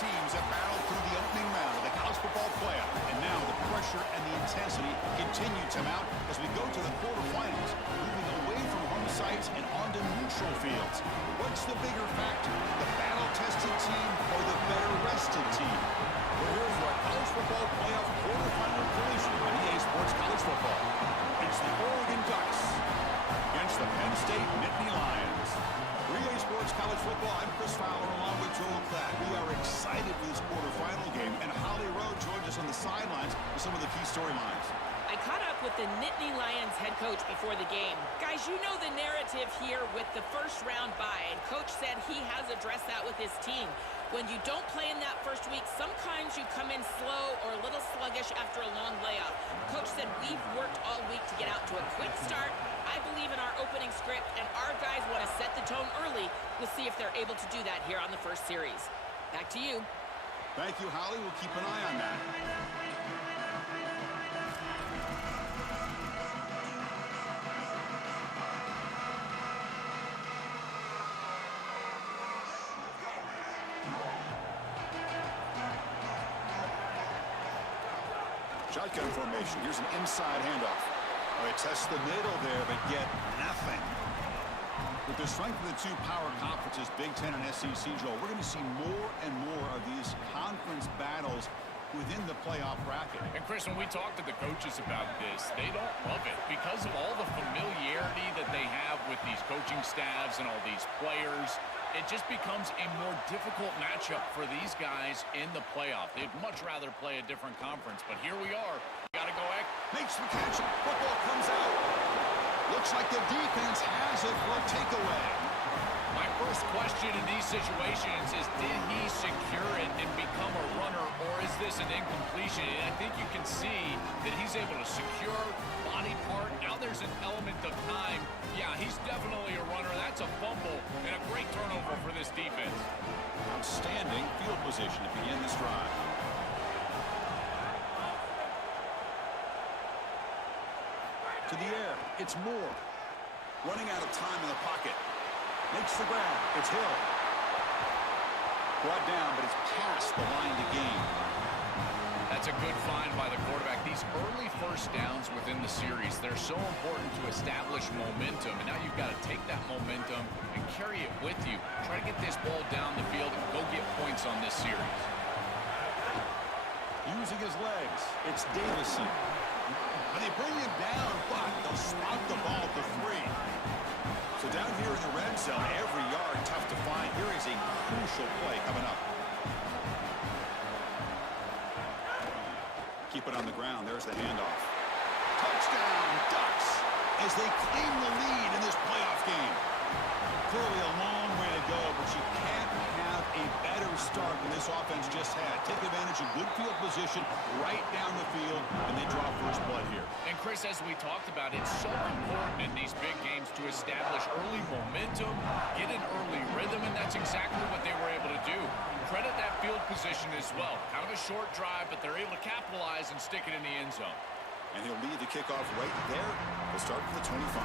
teams that battled through the opening round of the college football playoff. And now the pressure and the intensity continue to mount as we go to the quarterfinals, moving away from home sites and onto neutral fields. What's the bigger factor, the battle-tested team or the better-rested team? Well, here's our college football playoff quarterfinal collision on EA Sports College Football. It's the Oregon Ducks against the Penn State Nittany Lions. For EA Sports College Football, I'm Chris Fowler along with Joel Klatt. We are excited for this quarterfinal game, and Holly Rowe joins us on the sidelines with some of the key storylines. I caught up with the Nittany Lions head coach before the game. Guys, you know the narrative here with the first round bye, and coach said he has addressed that with his team. When you don't play in that first week, sometimes you come in slow or a little sluggish after a long layoff. Coach said we've worked all week to get out to a quick start. I believe in our opening script, and our guys want to set the tone early. We'll see if they're able to do that here on the first series. Back to you. Thank you, Holly. We'll keep an eye on that. Shotgun formation. Here's an inside handoff. Oh, he tests the middle there, but get nothing. With the strength of the two power conferences, Big Ten and SEC, Joel, we're going to see more and more of these conference battles within the playoff bracket. And Chris, when we talk to the coaches about this, they don't love it because of all the familiarity that they have with these coaching staffs and all these players. It just becomes a more difficult matchup for these guys in the playoff. They'd much rather play a different conference, but here we are. Got to go Eck. Makes the catch. Football comes out. Looks like the defense has it for a takeaway. My first question in these situations is, did he secure it and become a runner, or is this an incompletion? And I think you can see that he's able to secure body part. Now there's an element of time. Yeah, he's definitely a runner. That's a fumble and a great turnover for this defense. Outstanding field position to begin this drive. To the air, it's Moore. Running out of time in the pocket. Makes the grab. It's Hill. Brought down, but it's past the line to gain. That's a good find by the quarterback. These early first downs within the series, they're so important to establish momentum. And now you've got to take that momentum and carry it with you. Try to get this ball down the field and go get points on this series. Using his legs, it's Davison. And they bring him down, but they'll spot the ball to 3. So down here in the red zone, every yard tough to find. Here is a crucial play coming up. Keep it on the ground. There's the handoff. Touchdown, Ducks, as they claim the lead in this playoff game. Clearly a long way to go, but you can't have a better start than this offense just had. Take advantage of good field position right down the field, and they draw first blood here. And Chris, as we talked about, it's so important in these big games to establish early momentum, get an early rhythm, and that's exactly what they were able to do. Credit that field position as well. Kind of a short drive, but they're able to capitalize and stick it in the end zone. And he'll lead the kickoff right there. We'll start from the 25.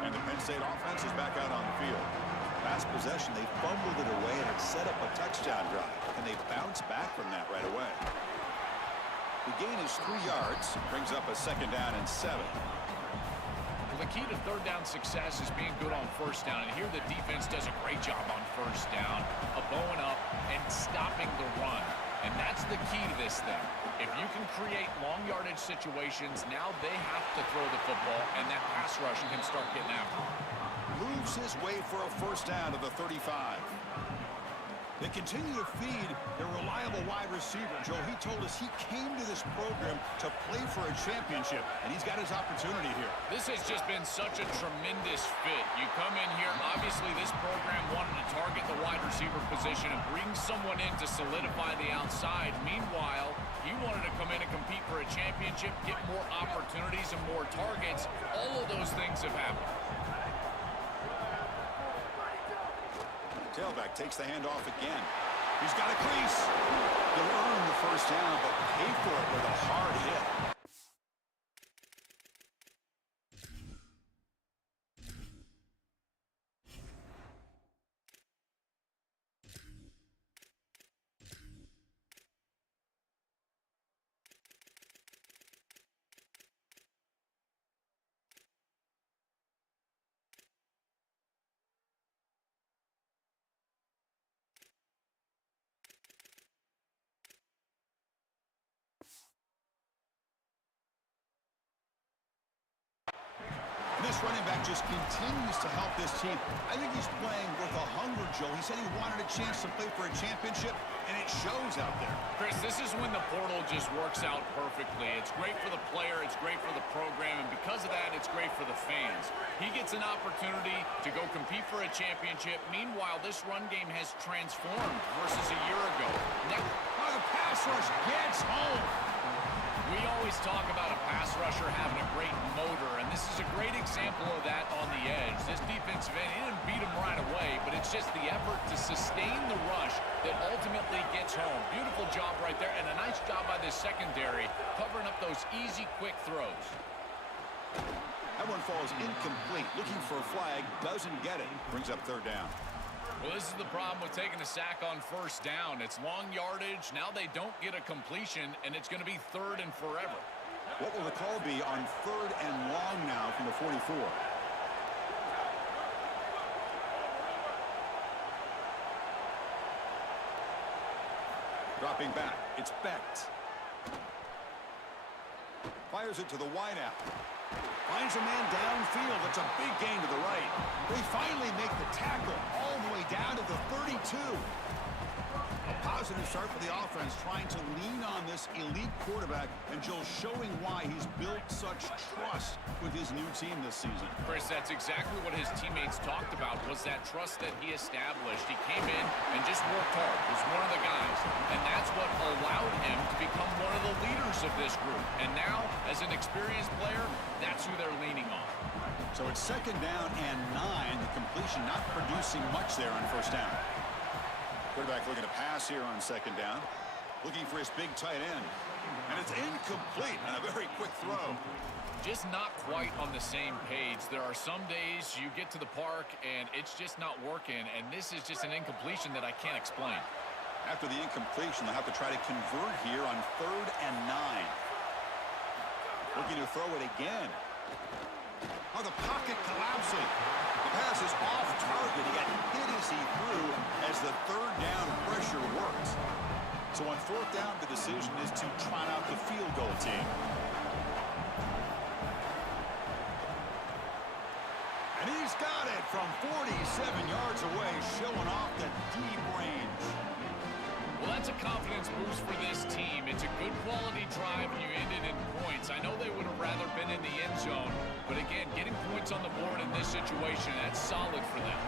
And the Penn State offense is back out on the field. Last possession, they fumbled it away, and it set up a touchdown drive. And they bounce back from that right away. The gain is 3 yards. Brings up a second down and 7. Well, the key to third down success is being good on first down. And here the defense does a great job on first down of bowing up and stopping the run. And that's the key to this thing. If you can create long yardage situations, now they have to throw the football, and that pass rush can start getting after it. Moves his way for a first down to the 35. They continue to feed their reliable wide receiver. Joe, he told us he came to this program to play for a championship, and he's got his opportunity here. This has just been such a tremendous fit. You come in here, obviously this program wanted to target the wide receiver position and bring someone in to solidify the outside. Meanwhile, he wanted to come in and compete for a championship, get more opportunities and more targets. All of those things have happened. Tailback takes the handoff again. He's got a crease. He'll earn the first down, but pay for it with a hard hit. running back just continues to help this team. I think he's playing with a hunger, Joe. He said he wanted a chance to play for a championship, and it shows out there. Chris, this is when the portal just works out perfectly. It's great for the player, it's great for the program, and because of that, it's great for the fans. He gets an opportunity to go compete for a championship. Meanwhile, this run game has transformed versus a year ago. Now, the pass rush gets home. we always talk about a pass rusher having a great motor, and this is a great example of that on the edge. This defensive end, he didn't beat him right away, but it's just the effort to sustain the rush that ultimately gets home. Beautiful job right there, and a nice job by this secondary covering up those easy, quick throws. That one falls incomplete. Looking for a flag, doesn't get it. Brings up third down. Well, this is the problem with taking a sack on first down. It's long yardage. Now they don't get a completion, and it's going to be third and forever. What will the call be on third and long now from the 44? Dropping back. It's Becht. Fires it to the wideout. Finds a man downfield. That's a big gain to the right. They finally make the tackle all the way down to the 32. A positive start for the offense, trying to lean on this elite quarterback, and Joe showing why he's built such trust with his new team this season. Chris, that's exactly what his teammates talked about, was that trust that he established. He came in and just worked hard, was one of the guys, and that's what allowed him to become one of the leaders of this group. And now, as an experienced player, that's who they're leaning on. So it's second down and 9. The completion not producing much there on first down. Quarterback looking to pass here on second down. Looking for his big tight end. And it's incomplete on a very quick throw. Just not quite on the same page. There are some days you get to the park and it's just not working, and this is just an incompletion that I can't explain. After the incompletion, they'll have to try to convert here on third and 9. Looking to throw it again. Oh, the pocket collapsing. The pass is off target. He got hit as he threw as the third down pressure works. So on fourth down, the decision is to trot out the field goal team. And he's got it from 47 yards away, showing off the deep range. Well, that's a confidence boost for this team. It's a good quality drive and you ended in points. I know they would have rather been in the end zone, but again, getting points on the board in this situation, that's solid for them.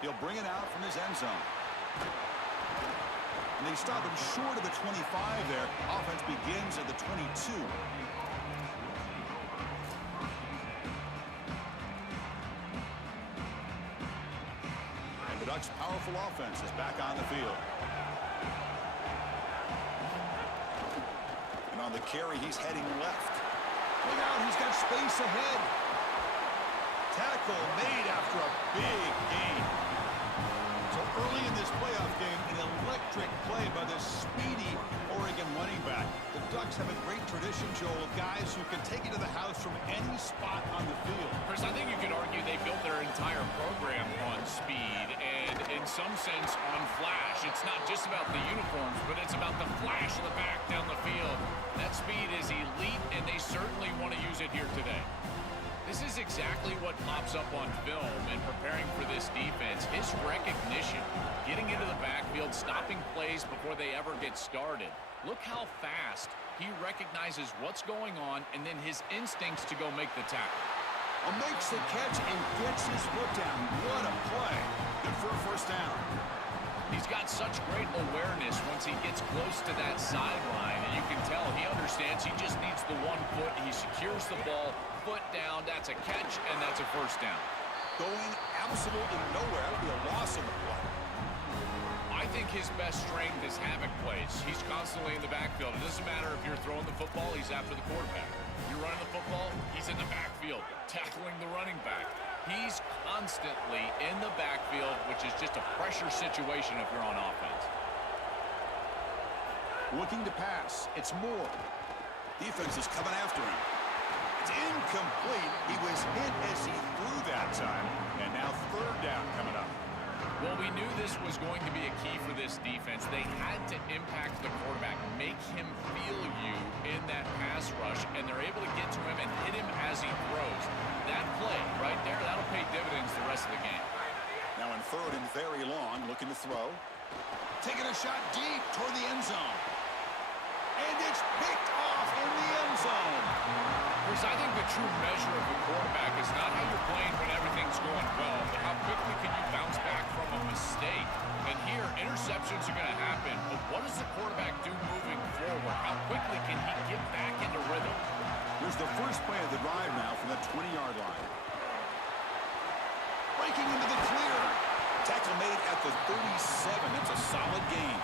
He'll bring it out from his end zone. And they stop him short of the 25 there. Offense begins at the 22. The Ducks' powerful offense is back on the field. And on the carry, he's heading left. Look out, he's got space ahead. Tackle made after a big gain. So early in this playoff game, an electric play by this speedy Oregon running back. The Ducks have a great tradition, Joel, of guys who can take it to the house from any spot on the field. Chris, I think you could argue they built their entire program on speed and, in some sense, on flash. It's not just about the uniforms, but it's about the flash of the back down the field. That speed is elite, and they certainly want to use it here today. This is exactly what pops up on film in preparing for this defense. His recognition, getting into the backfield, stopping plays before they ever get started. Look how fast he recognizes what's going on, and then his instincts to go make the tackle. Makes the catch and gets his foot down. What a play. Good for a first down. He's got such great awareness once he gets close to that sideline, and you can tell he understands he just needs the 1 foot. He secures the ball, foot down, that's a catch, and that's a first down. Going absolutely nowhere. That would be a loss on the play. I think his best strength is havoc plays. He's constantly in the backfield. It doesn't matter if you're throwing the football, he's after the quarterback. You're running the football, he's in the backfield, tackling the running back. He's constantly in the backfield, which is just a pressure situation if you're on offense. Looking to pass. It's Moore. Defense is coming after him. It's incomplete. He was hit as he threw that time. And now third down coming up. Well, we knew this was going to be a key for this defense. They had to impact the quarterback, make him feel you in that pass rush, and they're able to get to him and hit him as he throws. That play right there, that'll pay dividends the rest of the game. Now in third and very long, looking to throw. Taking a shot deep toward the end zone. And it's picked off in the end zone. Chris, I think the true measure of the quarterback is not how you're playing when everything's going well, but how quickly can you bounce back from a mistake. And here, interceptions are going to happen, but what does the quarterback do moving forward? How quickly can he get back into rhythm? Here's the first play of the drive now from the 20-yard line. Breaking into the clear. Tackle made at the 37. That's a solid gain.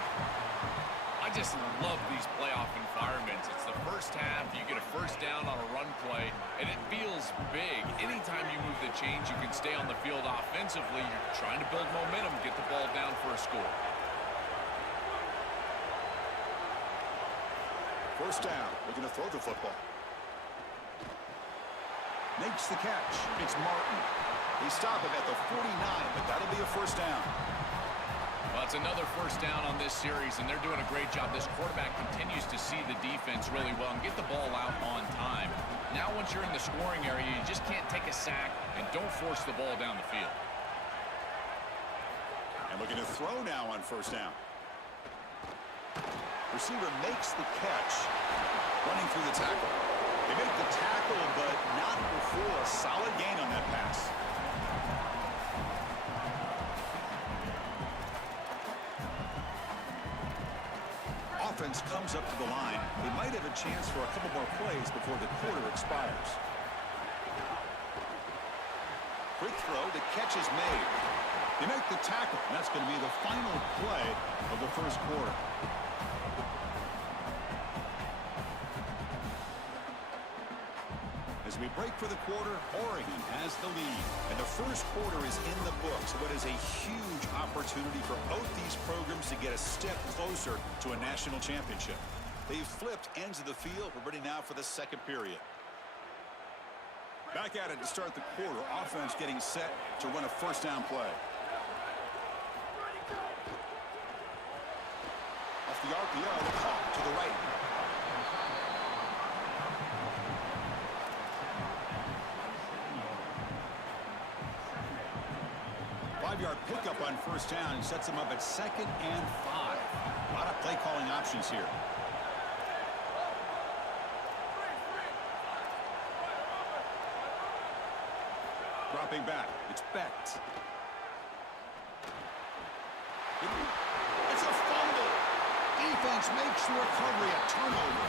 I just love these playoff environments. It's the first half, you get a first down on a run play, and it feels big. Anytime you move the chains, you can stay on the field offensively. You're trying to build momentum, get the ball down for a score. First down, looking to throw the football. Makes the catch. It's Martin. They stop him at the 49, but that'll be a first down. Well, it's another first down on this series, and they're doing a great job. This quarterback continues to see the defense really well and get the ball out on time. Now, once you're in the scoring area, you just can't take a sack and don't force the ball down the field. And looking to throw now on first down. Receiver makes the catch, running through the tackle. They make the tackle, but not before a solid gain on that pass. Offense comes up to the line. They might have a chance for a couple more plays before the quarter expires. Quick throw, the catch is made. They make the tackle, and that's going to be the final play of the first quarter. As we break for the quarter, Oregon has the lead. And the first quarter is in the books. What is a huge opportunity for both these programs to get a step closer to a national championship. They've flipped ends of the field. We're ready now for the second period. Back at it to start the quarter. Offense getting set to run a first down play. Off the RPO, the call to the right. Five-yard pickup on first down and sets them up at 2nd and 5. A lot of play calling options here. Dropping back, it's Becht. It's a fumble. Defense makes the recovery a turnover.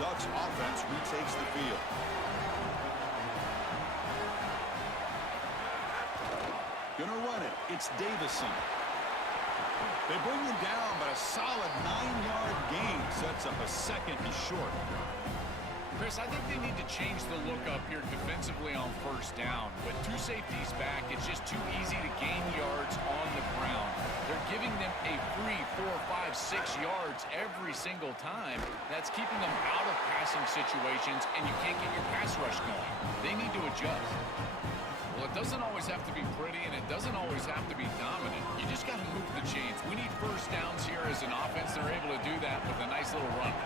Ducks offense retakes the field. Gonna run it. It's Davison. They bring him down, but a solid 9-yard gain sets up a 2nd and short. Chris, I think they need to change the look up here defensively on first down. With 2 safeties back, it's just too easy to gain yards on the ground. They're giving them a free 4, 5, 6 yards every single time. That's keeping them out of passing situations, and you can't get your pass rush going. They need to adjust. Well, it doesn't always have to be pretty, and it doesn't always have to be dominant. You just got to move the chains. We need first downs here as an offense. They're able to do that with a nice little run.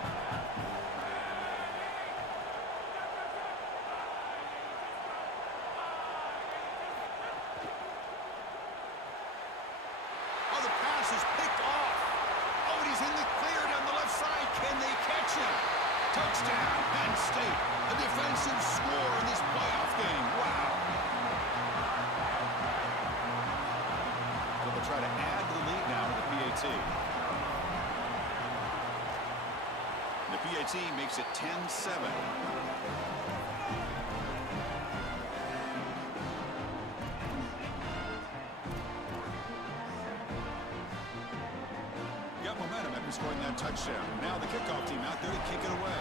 Touchdown, Penn State. A defensive score in this playoff game. Wow. So they'll try to add to the lead now to the PAT. And the PAT makes it 10-7. Momentum after scoring that touchdown. Now the kickoff team out there to kick it away.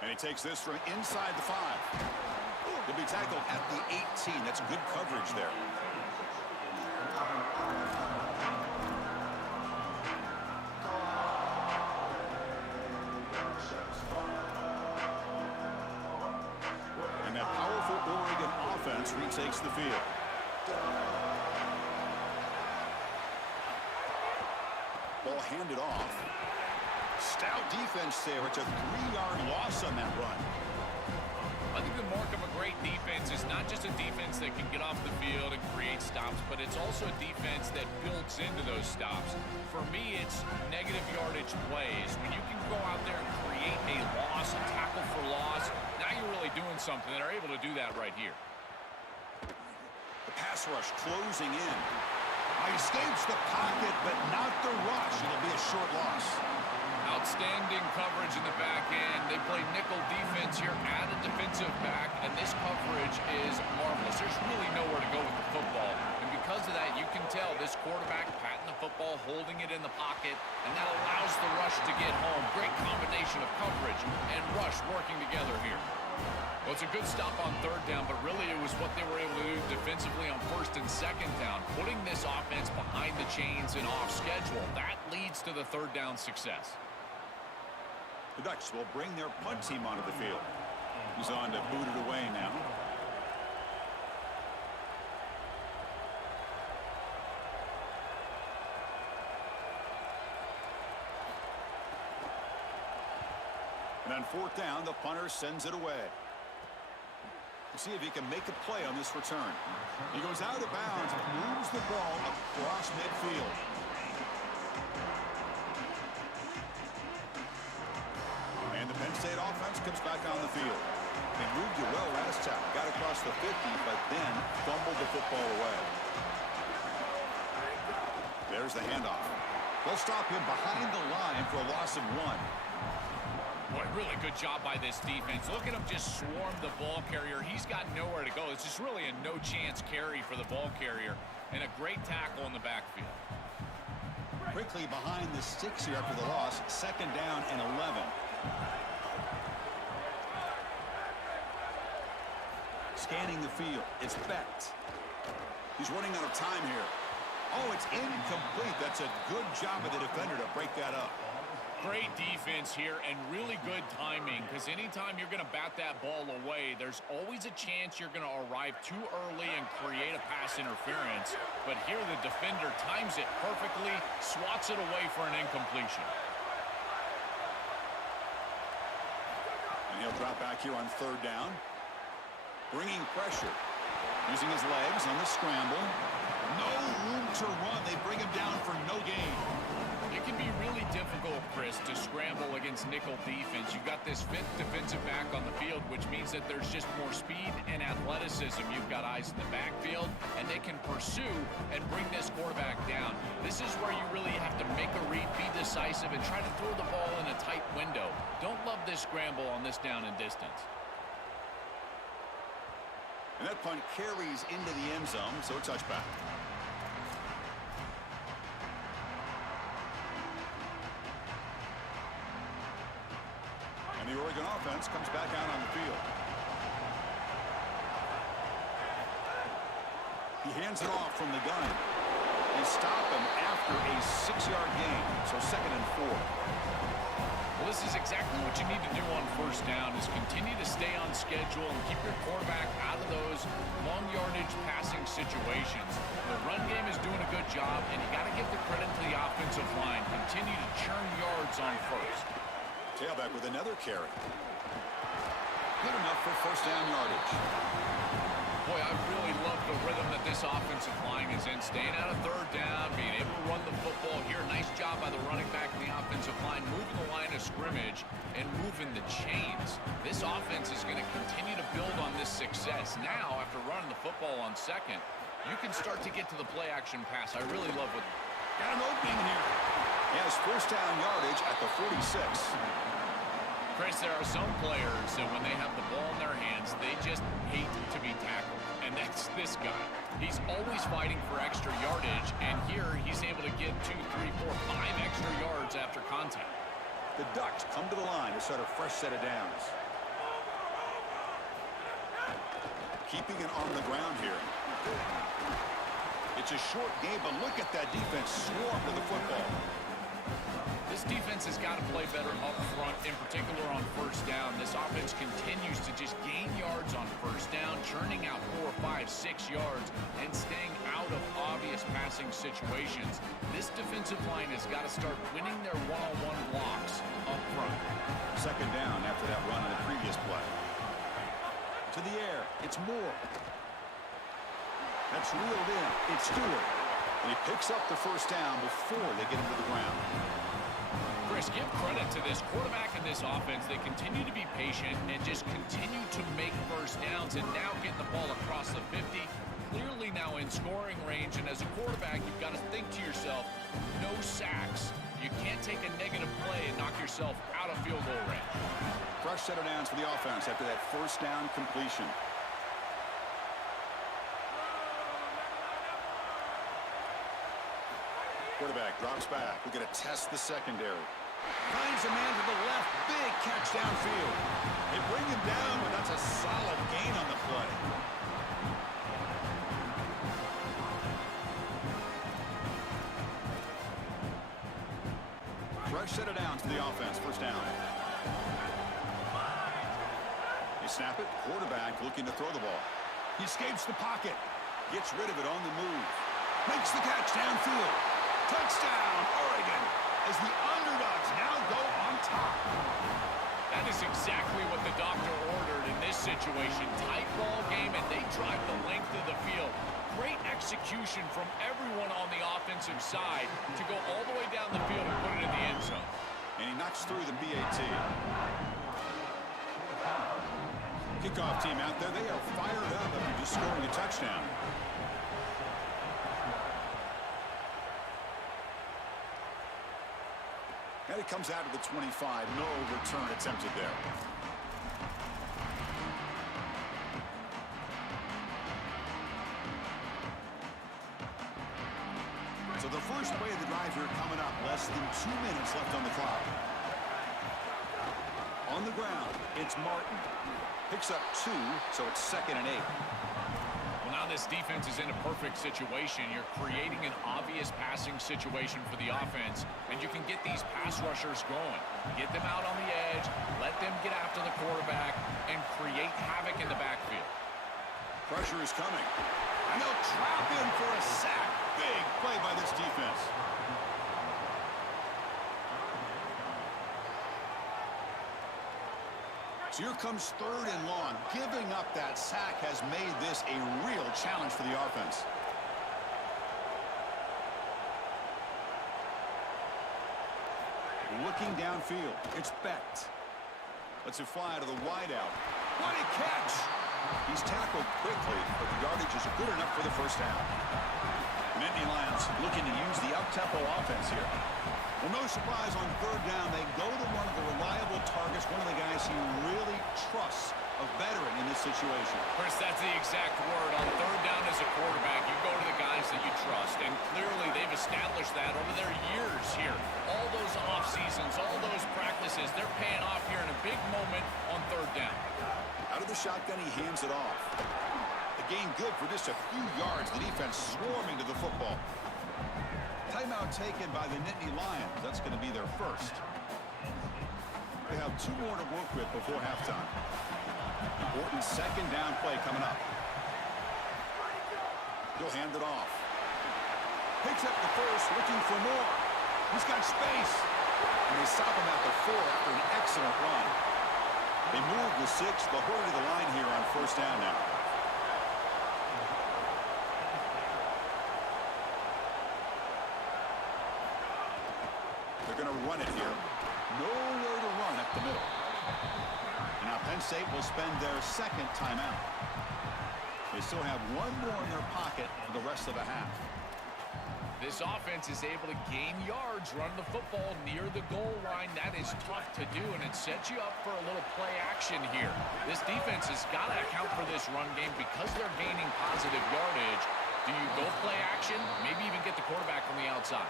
And he takes this from inside the 5. He'll be tackled at the 18. That's good coverage there. And that powerful Oregon offense retakes the field. Ball handed off. Stout defense there. It's a 3-yard loss on that run. I think the mark of a great defense is not just a defense that can get off the field and create stops, but it's also a defense that builds into those stops. For me, it's negative yardage plays. When you can go out there and create a loss, a tackle for loss, now you're really doing something. They're able to do that right here. The pass rush closing in. Escapes the pocket, but not the rush. It'll be a short loss. Outstanding coverage in the back end. They play nickel defense here at a defensive back, and this coverage is marvelous. There's really nowhere to go with the football, and because of that, you can tell this quarterback patting the football, holding it in the pocket, and that allows the rush to get home. Great combination of coverage and rush working together here. Well, it's a good stop on third down, but really it was what they were able to do defensively on first and second down, putting this offense behind the chains and off schedule. That leads to the third down success. The Ducks will bring their punt team onto the field. He's on to boot it away now. And on fourth down, the punter sends it away. We'll see if he can make a play on this return. He goes out of bounds, moves the ball across midfield. And the Penn State offense comes back on the field. They moved you well last time. Got across the 50, but then fumbled the football away. There's the handoff. They'll stop him behind the line for a loss of 1. Boy, really good job by this defense. Look at him just swarm the ball carrier. He's got nowhere to go. It's just really a no-chance carry for the ball carrier, and a great tackle in the backfield. Quickly behind the sticks here after the loss. Second down and 11. Scanning the field. It's Becht. He's running out of time here. Oh, it's incomplete. That's a good job of the defender to break that up. Great defense here and really good timing, because anytime you're going to bat that ball away, there's always a chance you're going to arrive too early and create a pass interference. But here the defender times it perfectly, swats it away for an incompletion. And he'll drop back here on third down. Bringing pressure. Using his legs on the scramble. No room to run. They bring him down for no gain. It can be really difficult, Chris, to scramble against nickel defense. You've got this fifth defensive back on the field, which means that there's just more speed and athleticism. You've got eyes in the backfield, and they can pursue and bring this quarterback down. This is where you really have to make a read, be decisive, and try to throw the ball in a tight window. Don't love this scramble on this down and distance. And that punt carries into the end zone, so a touchback. And the Oregon offense comes back out on the field. He hands it off from the gun. They stop him after a 6-yard gain, so second and 4. Well, this is exactly what you need to do on first down, is continue to stay on schedule and keep your quarterback out of those long yardage passing situations. The run game is doing a good job, and you got to give the credit to the offensive line. Continue to churn yards on first. Tailback with another carry. Good enough for first down yardage. Boy, I really love the rhythm that this offensive line is in. Staying out of third down, being able to run the football here. Nice job by the running back and the offensive line, moving the line of scrimmage and moving the chains. This offense is going to continue to build on this success. Now, after running the football on second, you can start to get to the play-action pass. I really love what... Got an opening here. He has first down yardage at the 46. Chris, there are some players that when they have the ball in their hands, they just hate to be tackled. And that's this guy. He's always fighting for extra yardage, and here he's able to get 2, 3, 4, 5 extra yards after contact. The Ducks come to the line to start a fresh set of downs. keeping it on the ground here. It's a short game, but look at that defense swarm to the football. This defense has got to play better up front, in particular on first down. This offense continues to just gain yards on first down, churning out 4, 5, 6 yards, and staying out of obvious passing situations. This defensive line has got to start winning their one-on-one blocks up front. Second down after that run on the previous play. To the air, it's Moore. That's reeled in. It's Stewart. And he picks up the first down before they get him to the ground. Chris, give credit to this quarterback and this offense. They continue to be patient and just continue to make first downs and now getting the ball across the 50. Clearly now in scoring range, and as a quarterback, you've got to think to yourself, no sacks. You can't take a negative play and knock yourself out of field goal range. Fresh set of downs for the offense after that first down completion. Quarterback drops back. We're going to test the secondary. Finds a man to the left. Big catch downfield. They bring him down, but that's a solid gain on the play. Fresh set of downs for the offense. First down. They snap it. Quarterback looking to throw the ball. He escapes the pocket. Gets rid of it on the move. Makes the catch downfield. Touchdown, Oregon, as the underdogs now go on top. That is exactly what the doctor ordered in this situation. Tight ball game, and they drive the length of the field. Great execution from everyone on the offensive side to go all the way down the field and put it in the end zone. And he knocks through the BAT. Kickoff team out there, they are fired up after just scoring a touchdown. And it comes out of the 25. No return attempted there. So the first play of the drive here coming up. Less than 2 minutes left on the clock. On the ground, it's Martin. Picks up 2, so it's 2nd and 8. Now this defense is in a perfect situation. You're creating an obvious passing situation for the offense, and you can get these pass rushers going. Get them out on the edge, let them get after the quarterback, and create havoc in the backfield. Pressure is coming. And they'll trap in for a sack. Big play by this defense. So here comes 3rd and long. Giving up that sack has made this a real challenge for the offense. Looking downfield. It's Becht. Lets it fly to the wideout. What a catch! He's tackled quickly, but the yardage is good enough for the first down. Nittany Lions looking to use the up-tempo offense here. Well, no surprise on 3rd down. They go to one of the reliable targets, one of the guys he really trusts, a veteran in this situation. Chris, that's the exact word. On 3rd down as a quarterback, you go to the guys that you trust, and clearly they've established that over their years here. All those off seasons, all those practices, they're paying off here in a big moment on 3rd down. Out of the shotgun, he hands it off. The gain good for just a few yards. The defense swarming to the football. Timeout taken by the Nittany Lions. That's going to be their first. They have 2 more to work with before halftime. Important 2nd down play coming up. He'll hand it off. Picks up the first, looking for more. He's got space. And they stop him at the 4 after an excellent run. They move the 6. They'll hurry to the line here on 1st down now. They're going to run it here. Nowhere to run up the middle. And now Penn State will spend their 2nd timeout. They still have 1 more in their pocket for the rest of the half. This offense is able to gain yards, run the football near the goal line. That is tough to do, and it sets you up for a little play action here. This defense has got to account for this run game because they're gaining positive yardage. Do you go play action? Maybe even get the quarterback from the outside.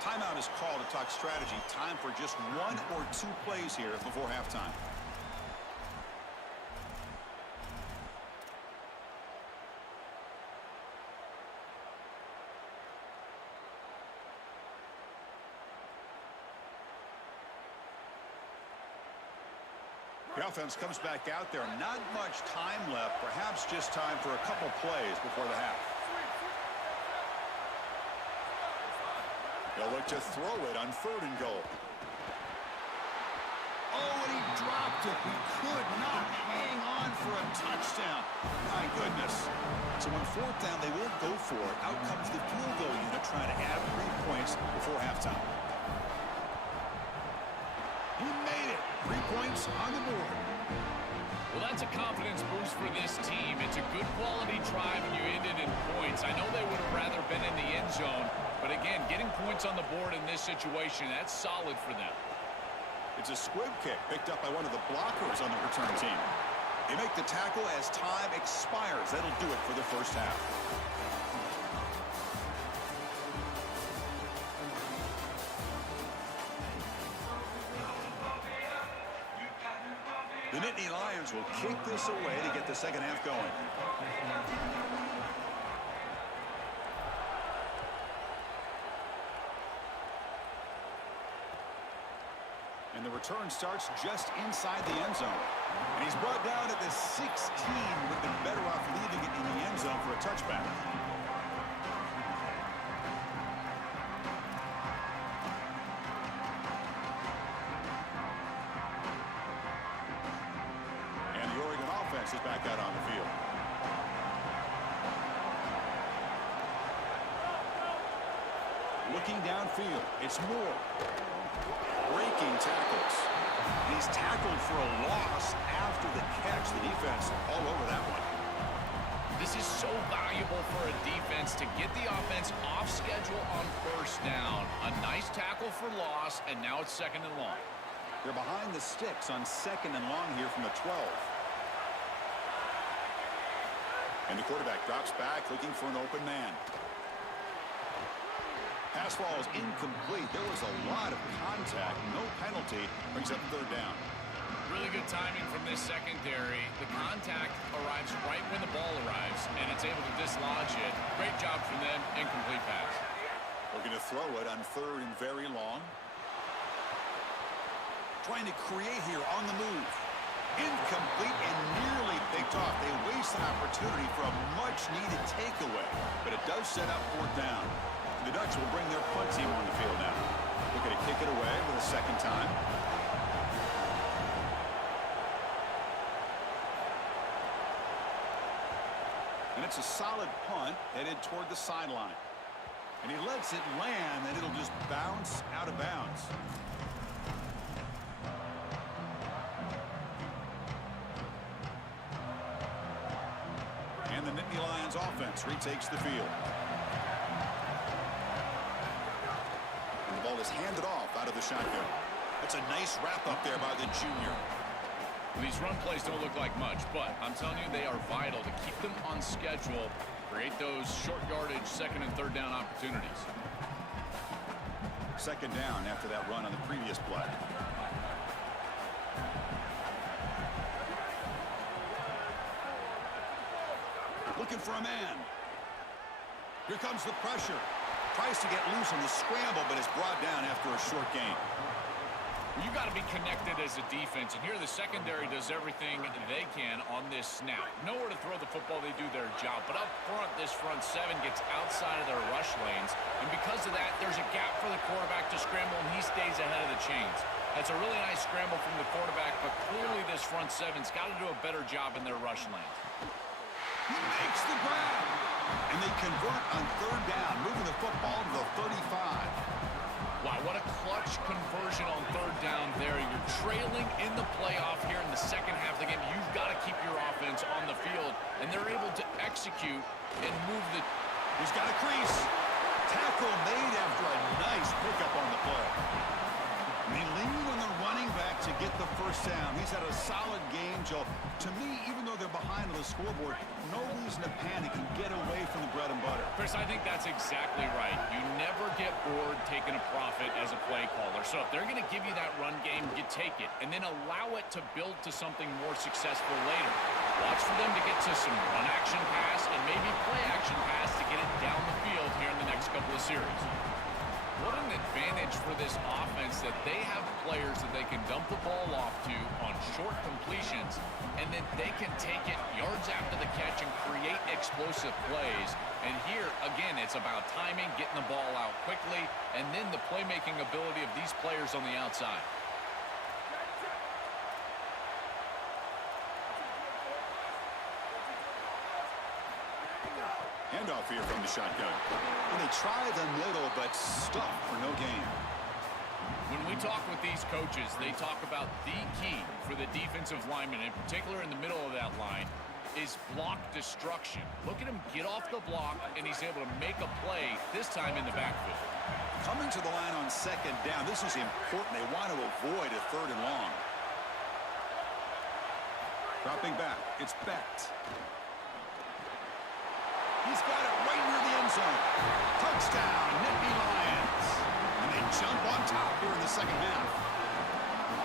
Timeout is called to talk strategy. Time for just 1 or 2 plays here before halftime. The offense comes back out there. Not much time left. Perhaps just time for a couple plays before the half. They'll look to throw it on 3rd and goal. Oh, and he dropped it. He could not hang on for a touchdown. My goodness. So on 4th down, they won't go for it. Out comes the field goal unit trying to add 3 points before halftime. He made it. 3 points on the board. Well, that's a confidence boost for this team. It's a good quality drive, and you ended in points. I know they would have rather been in the end zone, but again, getting points on the board in this situation, that's solid for them. It's a squib kick picked up by one of the blockers on the return team. They make the tackle as time expires. That'll do it for the first half. The Nittany Lions will kick this away to get the second half going. And the return starts just inside the end zone. And he's brought down at the 16. Would have been better off leaving it in the end zone for a touchback. And the Oregon offense is back out on the field. Looking downfield, it's Moore. Breaking tackles. And he's tackled for a loss after the catch. The defense all over that one. This is so valuable for a defense to get the offense off schedule on 1st down. A nice tackle for loss, and now it's 2nd and long. They're behind the sticks on 2nd and long here from the 12. And the quarterback drops back looking for an open man. Pass ball is incomplete. There was a lot of contact. No penalty. Brings up 3rd down. Really good timing from this secondary. The contact arrives right when the ball arrives, and it's able to dislodge it. Great job from them. Incomplete pass. Looking to throw it on 3rd and very long. Trying to create here on the move. Incomplete and nearly picked off. They waste an opportunity for a much-needed takeaway, but it does set up 4th down. The Ducks will bring their punt team on the field now. Looking to kick it away for the 2nd time. And it's a solid punt headed toward the sideline. And he lets it land, and it'll just bounce out of bounds. And the Nittany Lions offense retakes the field. The ball is handed off out of the shotgun. That's a nice wrap up there by the junior. These run plays don't look like much, but I'm telling you, they are vital to keep them on schedule, create those short yardage 2nd and 3rd down opportunities. 2nd down after that run on the previous play. Looking for a man. Here comes the pressure. Tries to get loose on the scramble, but is brought down after a short gain. You got to be connected as a defense, and here the secondary does everything they can on this snap. Nowhere to throw the football, they do their job. But up front, this front 7 gets outside of their rush lanes, and because of that, there's a gap for the quarterback to scramble, and he stays ahead of the chains. That's a really nice scramble from the quarterback, but clearly this front 7's got to do a better job in their rush lanes. He makes the grab, and they convert on 3rd down, moving the football to the 35. Wow, what a clutch conversion on 3rd down there. You're trailing in the playoff here in the 2nd half of the game. You've got to keep your offense on the field, and they're able to execute and move the... He's got a crease. Tackle made after a nice pickup on the play. They lean on the running back to get the 1st down. He's had a solid game, Joe. To me, even though they're behind on the scoreboard, no reason to panic and get away from the bread and butter. Chris, I think that's exactly right. You never get bored taking a profit as a play caller. So if they're going to give you that run game, you take it, and then allow it to build to something more successful later. Watch for them to get to some run action pass and maybe play action pass to get it down the field here in the next couple of series. What an advantage advantage for this offense that they have players that they can dump the ball off to on short completions, and then they can take it yards after the catch and create explosive plays. And here, again, it's about timing, getting the ball out quickly, and then the playmaking ability of these players on the outside. Handoff here from the shotgun. And they try the middle, but stuck for no gain. When we talk with these coaches, they talk about the key for the defensive lineman, in particular in the middle of that line, is block destruction. Look at him get off the block, and he's able to make a play, this time in the backfield. Coming to the line on second down, this is important. They want to avoid a third and long. Dropping back, it's Becht. He's got it right near the end zone. Touchdown, Nittany Lions. And they jump on top here in the second half.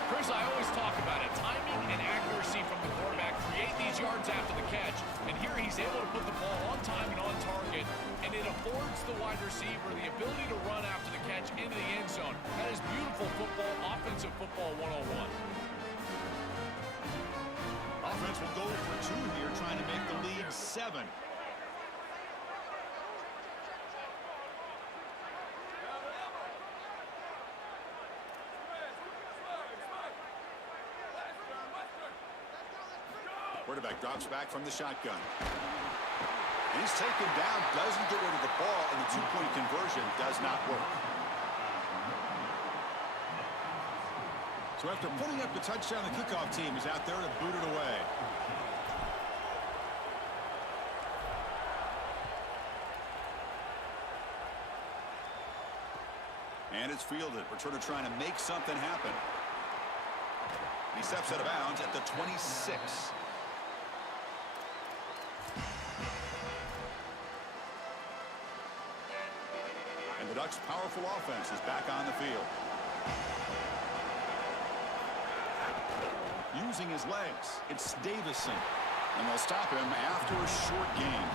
Chris, I always talk about it. Timing and accuracy from the quarterback create these yards after the catch. And here he's able to put the ball on time and on target. And it affords the wide receiver the ability to run after the catch into the end zone. That is beautiful football, offensive football 101. Offense will go for two here, trying to make the lead 7. Quarterback drops back from the shotgun. He's taken down, doesn't get rid of the ball, and the two-point conversion does not work. So after putting up the touchdown, the kickoff team is out there to boot it away. And it's fielded. Returner trying to make something happen. He steps out of bounds at the 26. And the Ducks' powerful offense is back on the field. Using his legs, it's Davison. And they'll stop him after a short gain.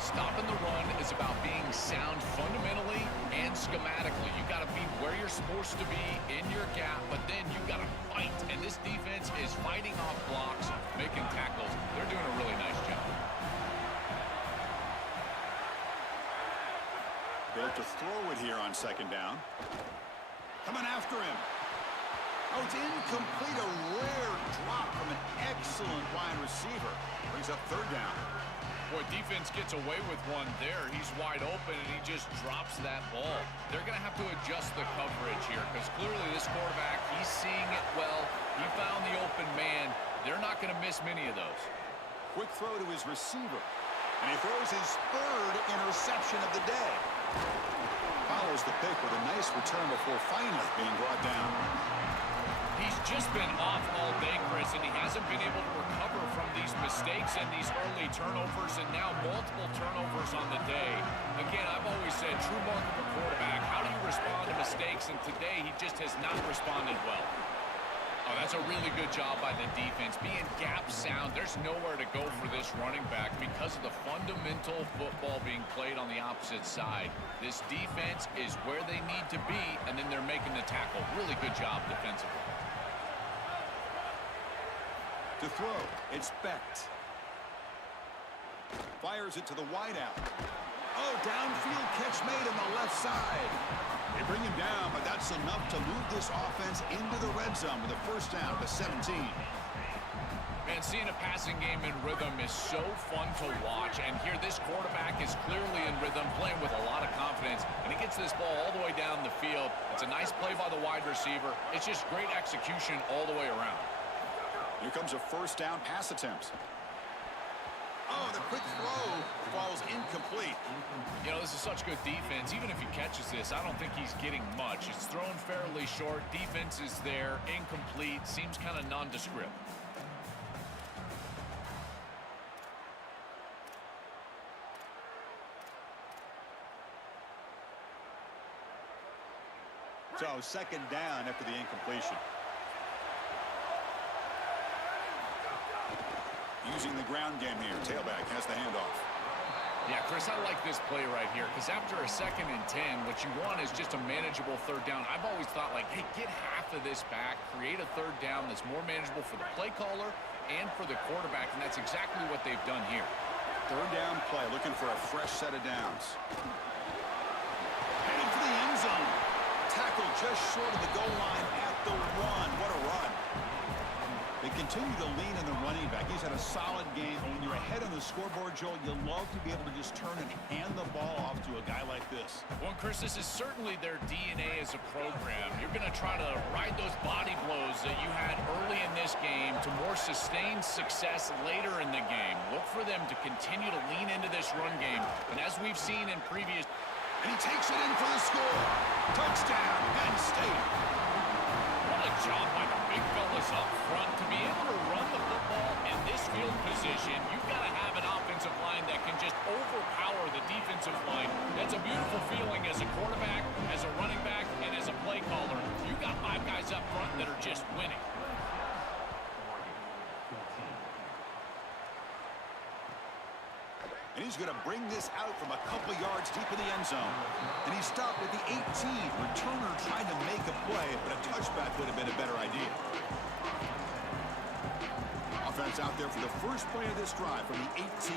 Stopping the run is about being sound fundamentally and schematically. You got to be where you're supposed to be in your gap, but then you got to fight. And this defense is fighting off blocks, making tackles. They're doing a really nice job. Built to throw it here on second down. Coming after him. Oh, it's incomplete. A rare drop from an excellent wide receiver. Brings up third down. Boy, defense gets away with one there. He's wide open, and he just drops that ball. They're going to have to adjust the coverage here because clearly this quarterback, he's seeing it well. He found the open man. They're not going to miss many of those. Quick throw to his receiver. And he throws his third interception of the day. Follows the pick with a nice return before finally being brought down. He's just been off all day, Chris, and he hasn't been able to recover from these mistakes and these early turnovers, and now multiple turnovers on the day. Again, I've always said, true mark of a quarterback, how do you respond to mistakes? And today, he just has not responded well. Oh, that's a really good job by the defense. Being gap sound, there's nowhere to go for this running back because of the fundamental football being played on the opposite side. This defense is where they need to be, and then they're making the tackle. Really good job defensively. To throw, it's Becht. Fires it to the wideout. Oh, downfield catch made on the left side. They bring him down, but that's enough to move this offense into the red zone with a first down to 17. Man, seeing a passing game in rhythm is so fun to watch. And here, this quarterback is clearly in rhythm, playing with a lot of confidence. And he gets this ball all the way down the field. It's a nice play by the wide receiver. It's just great execution all the way around. Here comes a first down pass attempt. Oh, the quick throw falls incomplete. You know, this is such good defense. Even if he catches this, I don't think he's getting much. It's thrown fairly short. Defense is there. Incomplete. Seems kind of nondescript. So second down after the incompletion. Using the ground game here. Tailback has the handoff. Yeah, Chris, I like this play right here because after a 2nd and 10, what you want is just a manageable 3rd down. I've always thought, like, hey, get half of this back, create a 3rd down that's more manageable for the play caller and for the quarterback, and that's exactly what they've done here. 3rd down play, looking for a fresh set of downs. Headed for the end zone. Tackle just short of the goal line at the run. What a run. They continue to lean on the running back. He's had a solid game. And when you're ahead on the scoreboard, Joel, you love to be able to just turn and hand the ball off to a guy like this. Well, Chris, this is certainly their DNA as a program. You're going to try to ride those body blows that you had early in this game to more sustained success later in the game. Look for them to continue to lean into this run game. And as we've seen in previous... And he takes it in for the score. Touchdown, Penn State. What a job by the big fellas up front. To be able to run the football in this field position, you've got to have an offensive line that can just overpower the defensive line. That's a beautiful feeling as a quarterback, as a running back, and as a play caller. You've got 5 guys up front that are just winning. And he's going to bring this out from a couple yards deep in the end zone. And he stopped at the 18. Returner trying to make a play, but a touchback would have been a better idea. Offense out there for the first play of this drive from the 18.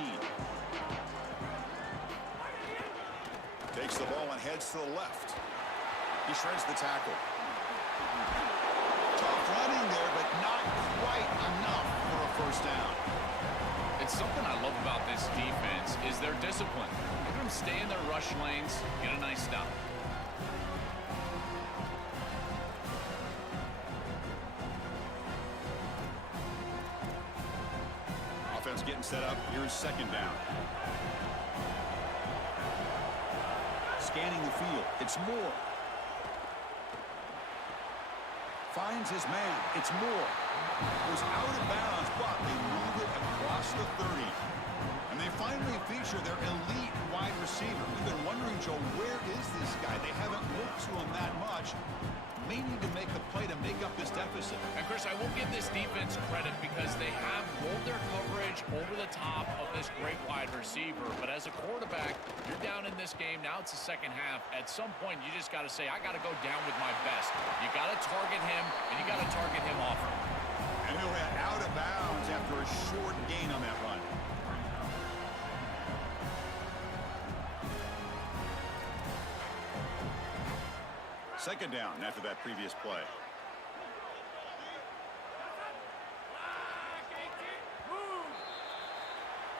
Takes the ball and heads to the left. He shreds the tackle. Tough running there, but not quite enough for a first down. It's something I love about this defense is their discipline. Let them stay in their rush lanes, get a nice stop. Offense getting set up. Here's 2nd down. Scanning the field. It's Moore. Finds his man. It's Moore. Goes out of bounds, but they move it across the 30. And they finally feature their elite wide receiver. We've been wondering, Joe, where is this guy? They haven't looked to him that much. May need to make a play to make up this deficit. And, Chris, I will give this defense credit because they have rolled their coverage over the top of this great wide receiver. But as a quarterback, you're down in this game. Now it's the 2nd half. At some point, you just got to say, I got to go down with my best. You got to target him, and you got to target him often. And he ran out of bounds after a short gain on that run. Second down after that previous play.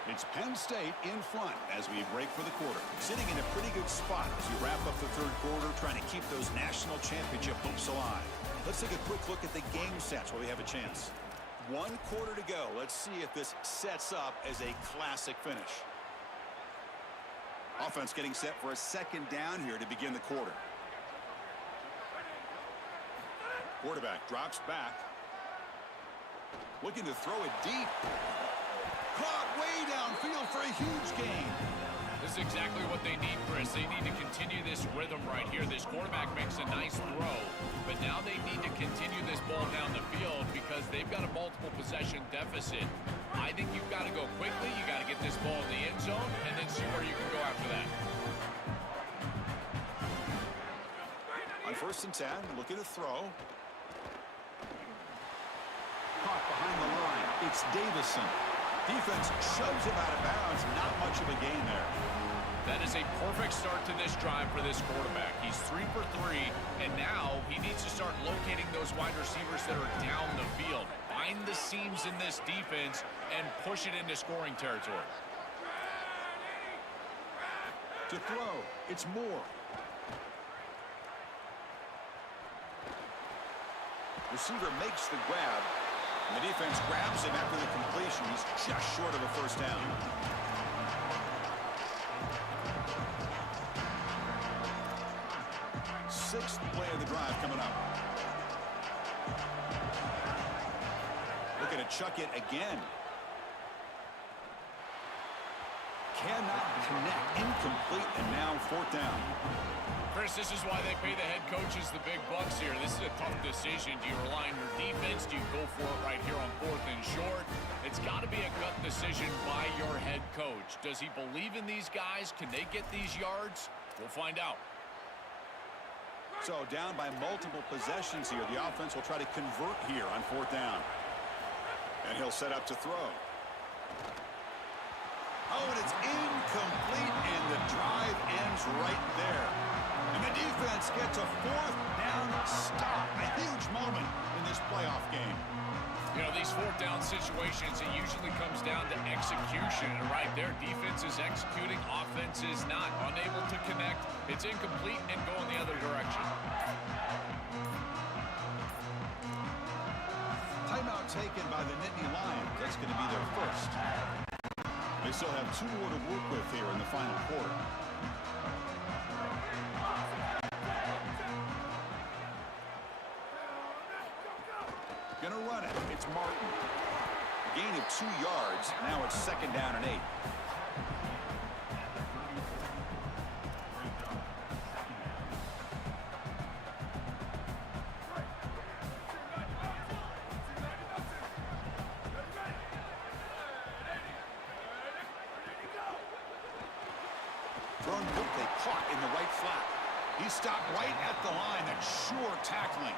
It's Penn State in front as we break for the quarter. Sitting in a pretty good spot as we wrap up the 3rd quarter, trying to keep those national championship hopes alive. Let's take a quick look at the game stats while we have a chance. 1 quarter to go. Let's see if this sets up as a classic finish. Offense getting set for a 2nd down here to begin the quarter. Quarterback drops back. Looking to throw it deep. Caught way downfield for a huge gain. This is exactly what they need, Chris. They need to continue this rhythm right here. This quarterback makes a nice throw, but now they need to continue this ball down the field because they've got a multiple possession deficit. I think you've got to go quickly. You got to get this ball in the end zone and then see where you can go after that. On 1st and 10, looking to throw. Caught behind the line. It's Davison. Defense shoves him out of bounds. Not much of a gain there. That is a perfect start to this drive for this quarterback. He's 3 for 3, and now he needs to start locating those wide receivers that are down the field. Find the seams in this defense and push it into scoring territory. To throw, it's Moore. Receiver makes the grab. And the defense grabs him after the completion. He's just short of a first down. Sixth play of the drive coming up. Looking to chuck it again. Cannot connect. Incomplete, and now fourth down. Chris, this is why they pay the head coaches the big bucks here. This is a tough decision. Do you rely on your defense? Do you go for it right here on fourth and short? It's got to be a gut decision by your head coach. Does he believe in these guys? Can they get these yards? We'll find out. So down by multiple possessions here. The offense will try to convert here on fourth down. And he'll set up to throw. Oh, and it's incomplete, and the drive ends right there. And the defense gets a fourth down stop. A huge moment in this playoff game. You know, these fourth down situations, it usually comes down to execution. And right there, defense is executing, offense is not. Unable to connect, it's incomplete and going the other direction. Timeout taken by the Nittany Lions. That's going to be their first. They still have 2 more to work with here in the final quarter. Gonna run it. It's Martin. A gain of 2 yards. Now it's second down and 8. Thrown quickly, caught in the right flat. He stopped right at the line. That's sure tackling.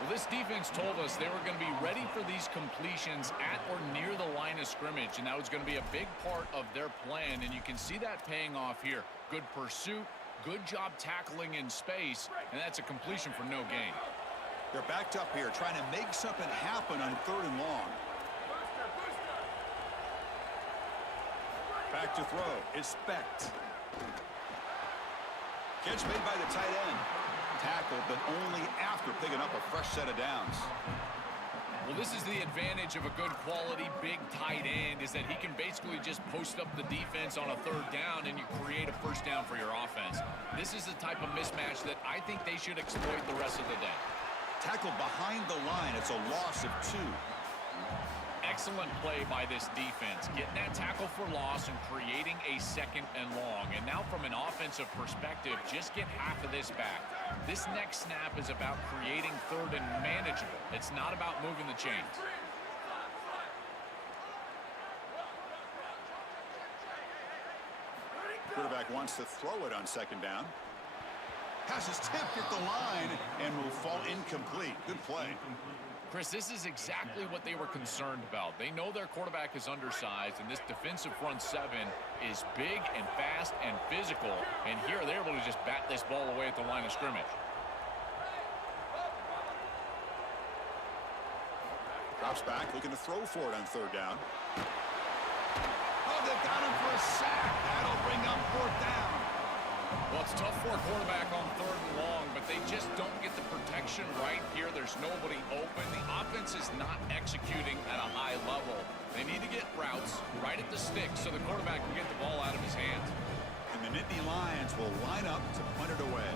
Well, this defense told us they were going to be ready for these completions at or near the line of scrimmage, and that was going to be a big part of their plan, and you can see that paying off here. Good pursuit, good job tackling in space, and that's a completion for no gain. They're backed up here trying to make something happen on third and long. Back to throw. It's Specht. Catch made by the tight end. Tackled, but only after picking up a fresh set of downs. Well, this is the advantage of a good quality big tight end, is that he can basically just post up the defense on a third down and you create a first down for your offense. This is the type of mismatch that I think they should exploit the rest of the day. Tackled behind the line. It's a loss of 2. Excellent play by this defense, getting that tackle for loss and creating a second and long. And now from an offensive perspective, just get half of this back. This next snap is about creating third and manageable. It's not about moving the chains. Quarterback wants to throw it on second down. Pass is tipped at the line and will fall incomplete. Good play. Chris, this is exactly what they were concerned about. They know their quarterback is undersized, and this defensive front 7 is big and fast and physical. And here they're able to just bat this ball away at the line of scrimmage. Drops back, looking to throw for it on third down. Oh, they've got him for a sack. That'll bring up fourth down. Well, it's tough for a quarterback on third and long, but they just don't get the protection right here. There's nobody open. The offense is not executing at a high level. They need to get routes right at the stick so the quarterback can get the ball out of his hands. And the Nittany Lions will line up to punt it away.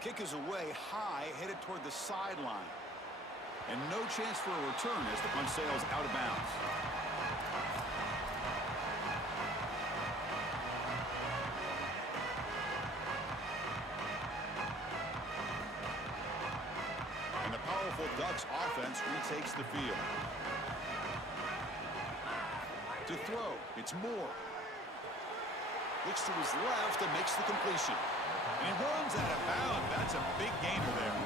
Kick is away high, headed toward the sideline. And no chance for a return as the punt sails out of bounds. Ducks offense retakes the field. To throw, it's Moore. Looks to his left and makes the completion. And he runs out of bounds. That's a big gainer there.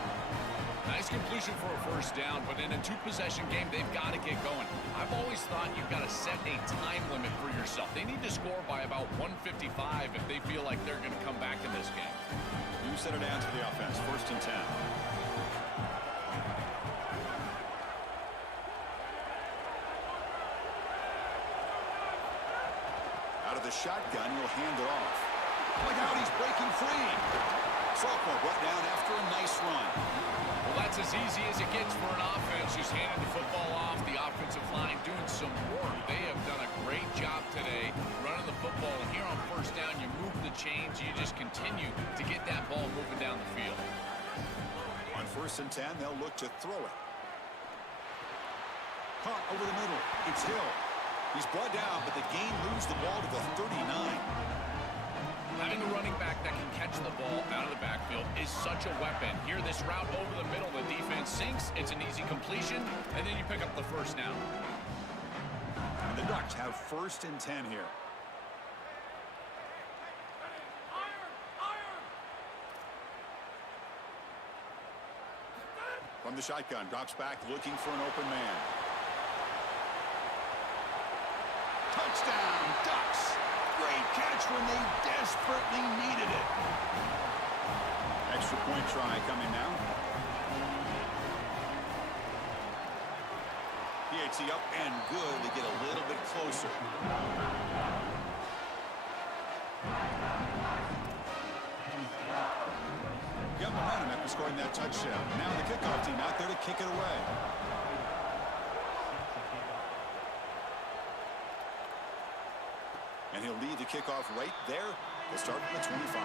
Nice completion for a first down, but in a 2-possession game, they've got to get going. I've always thought you've got to set a time limit for yourself. They need to score by about 155 if they feel like they're going to come back in this game. You set it down to the offense, 1st and 10. The shotgun will hand it off. Look out, he's breaking free. Sophomore brought down after a nice run. Well, that's as easy as it gets for an offense. Just handing the football off. The offensive line doing some work. They have done a great job today running the football. And here on first down, you move the chains. You just continue to get that ball moving down the field. On 1st and 10, they'll look to throw it. Caught over the middle. It's Hill. He's brought down, but the gain moves the ball to the 39. Having a running back that can catch the ball out of the backfield is such a weapon. Here, this route over the middle, the defense sinks. It's an easy completion, and then you pick up the first down. And the Ducks have 1st and 10 here. From the shotgun, drops back, looking for an open man. Touchdown, Ducks! Great catch when they desperately needed it. Extra point try coming now. PAT up and good to get a little bit closer. Got momentum after scoring that touchdown. Now the kickoff team out there to kick it away. And he'll lead the kickoff right there. They'll start from the 25.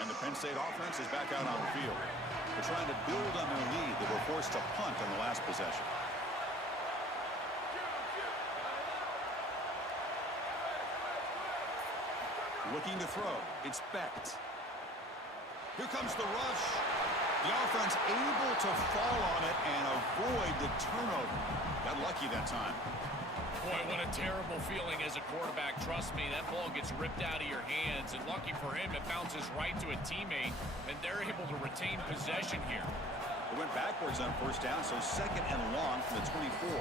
And the Penn State offense is back out on the field. They're trying to build on their lead. They were forced to punt on the last possession. Looking to throw. It's Becht. Here comes the rush. The offense able to fall on it and avoid the turnover. Got lucky that time. Boy, what a terrible feeling as a quarterback. Trust me, that ball gets ripped out of your hands, and lucky for him, it bounces right to a teammate, and they're able to retain possession here. It went backwards on 1st down, so 2nd and long from the 24.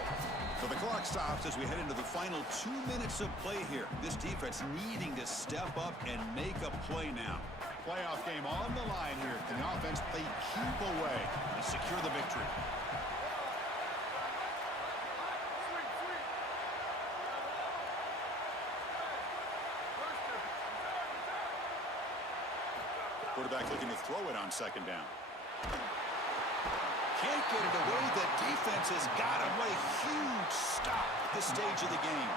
So the clock stops as we head into the final 2 minutes of play here. This defense needing to step up and make a play now. Playoff game on the line here. Can the offense play keep away and secure the victory? Quarterback looking to throw it on 2nd down. Can't get it away. The defense has got him. What a huge stop at this stage of the game.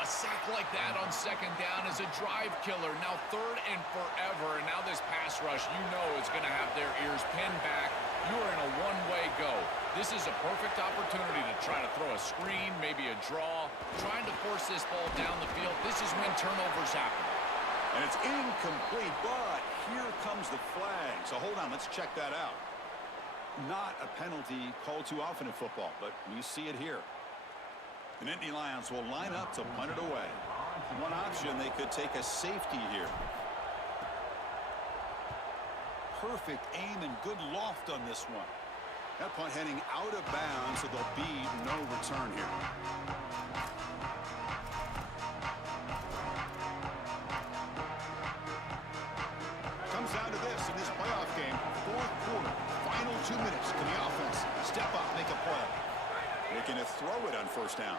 A sack like that on 2nd down is a drive killer. Now 3rd and forever, and now this pass rush, you know, is going to have their ears pinned back. You are in a one-way go. This is a perfect opportunity to try to throw a screen, maybe a draw, trying to force this ball down the field. This is when turnovers happen. And it's incomplete, but here comes the flag. So hold on, let's check that out. Not a penalty called too often in football, but we see it here. The Nittany Lions will line up to punt it away. One option, they could take a safety here. Perfect aim and good loft on this one. That punt heading out of bounds, so there'll be no return here. Comes down to this in this playoff game. 4th quarter, final 2 minutes. Can the offense step up, make a play? Looking to throw it on 1st down.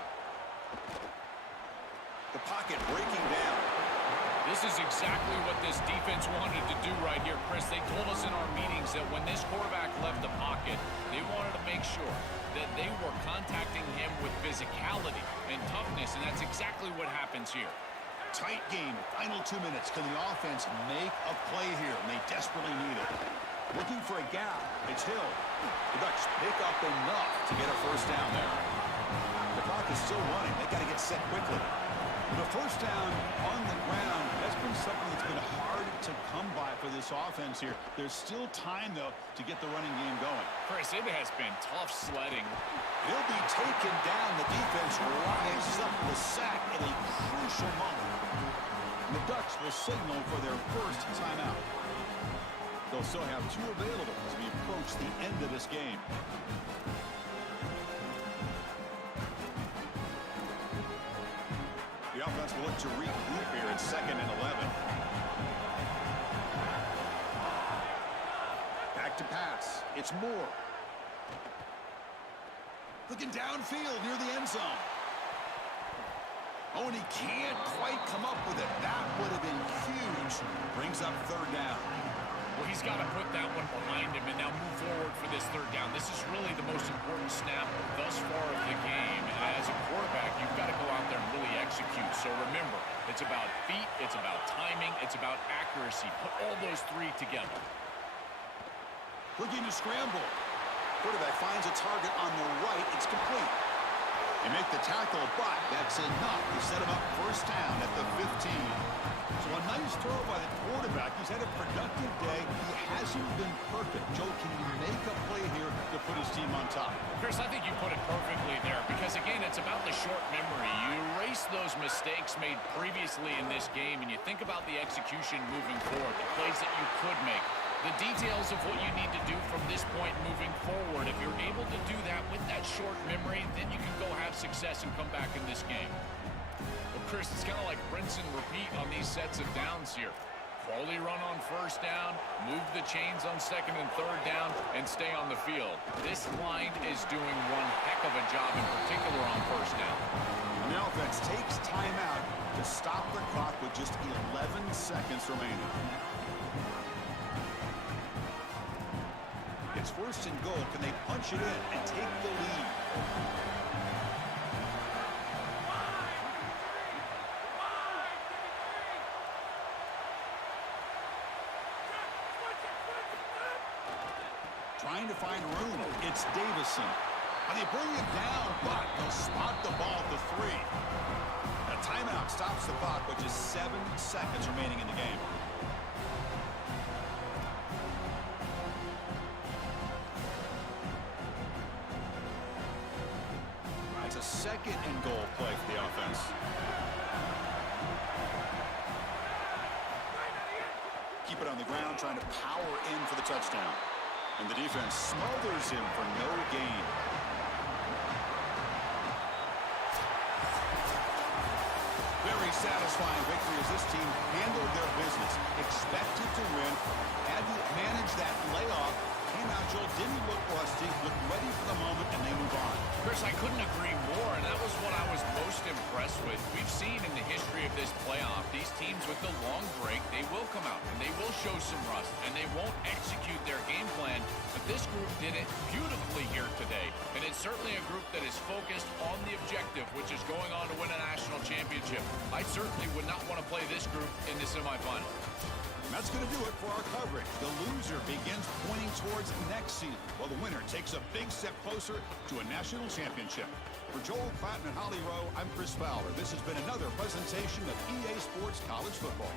The pocket breaking down. This is exactly what this defense wanted to do right here, Chris. They told us in our meetings that when this quarterback left the pocket, they wanted to make sure that they were contacting him with physicality and toughness, and that's exactly what happens here. Tight game, final 2 minutes. Can the offense make a play here? And they desperately need it. Looking for a gap. It's Hill. The Ducks pick up enough to get a 1st down there. The clock is still running. They got to get set quickly. The 1st down on the ground, that's been something that's been hard to come by for this offense here. There's still time, though, to get the running game going. Chris, it has been tough sledding. He'll be taken down. The defense rises up the sack at a crucial moment. And the Ducks will signal for their 1st timeout. They'll still have 2 available as we approach the end of this game. The offense will look to regroup here at 2nd and 11. Back to pass. It's Moore. Looking downfield near the end zone. Oh, and he can't quite come up with it. That would have been huge. Brings up 3rd down. Well, he's got to put that one behind him and now move forward for this third down. This is really the most important snap thus far of the game. And as a quarterback, you've got to go out there and really execute. So remember, it's about feet, it's about timing, it's about accuracy. Put all those three together. Looking to scramble. Quarterback finds a target on the right. It's complete. They make the tackle, but that's enough to set him up first down at the 15. So a nice throw by the quarterback. He's had a productive day. He hasn't been perfect. Joe, can you make a play here to put his team on top? Chris, I think you put it perfectly there because, again, it's about the short memory. You erase those mistakes made previously in this game, and you think about the execution moving forward, the plays that you could make, the details of what you need to do from this point moving forward. If you're able to do that with that short memory, then you can go have success and come back in this game. Well, Chris, it's kind of like rinse and repeat on these sets of downs here. Quality run on first down, move the chains on second and third down, and stay on the field. This line is doing one heck of a job, in particular on first down. The offense takes timeout to stop the clock with just 11 seconds remaining. It's first and goal. Can they punch it in and take the lead? Trying to find room. It's Davison. And they bring it down, but they'll spot the ball at the 3. A timeout stops the clock with just 7 seconds remaining in the game. It's a second and goal play for the offense. Keep it on the ground, trying to power in for the touchdown. And the defense smothers him for no gain. Very satisfying victory as this team handled their business. Expected to win. Had to manage that layoff. Came out, Joel, didn't look rusty, looked ready for the moment, and they move on. Chris, I couldn't agree more, and that was what I was most impressed with. We've seen in the history of this playoff, these teams with the long break, they will come out, and they will show some rust, and they won't execute their game plan, but this group did it beautifully here today, and it's certainly a group that is focused on the objective, which is going on to win a national championship. I certainly would not want to play this group in the semifinal. And that's going to do it for our coverage. The loser begins pointing towards next season, while the winner takes a big step closer to a national championship. For Joel Platten and Holly Rowe, I'm Chris Fowler. This has been another presentation of EA Sports College Football.